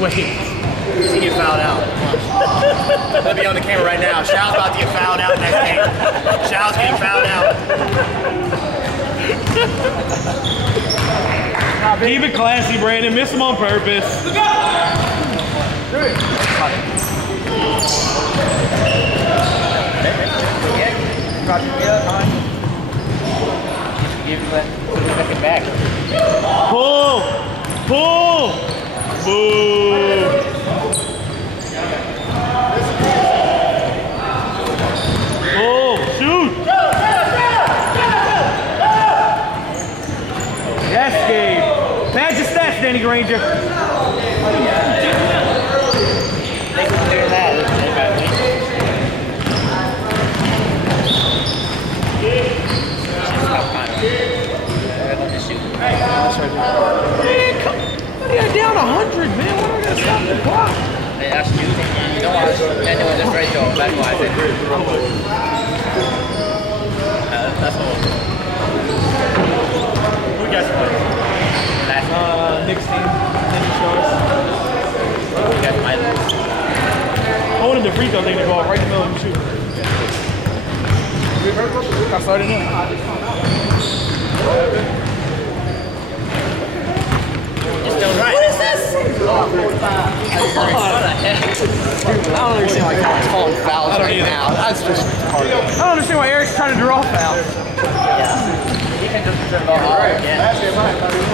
Wait. He's gonna get fouled out. Let me be on the camera right now. Shao's about to get fouled out next game. Shao's getting fouled out. Keep it classy, Brandon. Miss him on purpose. Pull! Pull! Boom! Oh, shoot! Yes, Gabe. Patch your stats, Danny Granger. They can clear that. Yeah, down 100, man. Why are we gonna stop the clock? Hey, that's you. You know what? They're doing this right though. That's why I said. That's all. Who you guys play? Nick's team. Nick Stars. You guys might lose. I wanted the free throw thing to go right in the middle of the shoot. I started in. Right. What is this? I don't understand why Colin's calling fouls right now. That's just hard. I don't understand why Eric's trying to draw fouls. Yeah. He can just turn it off. Yeah.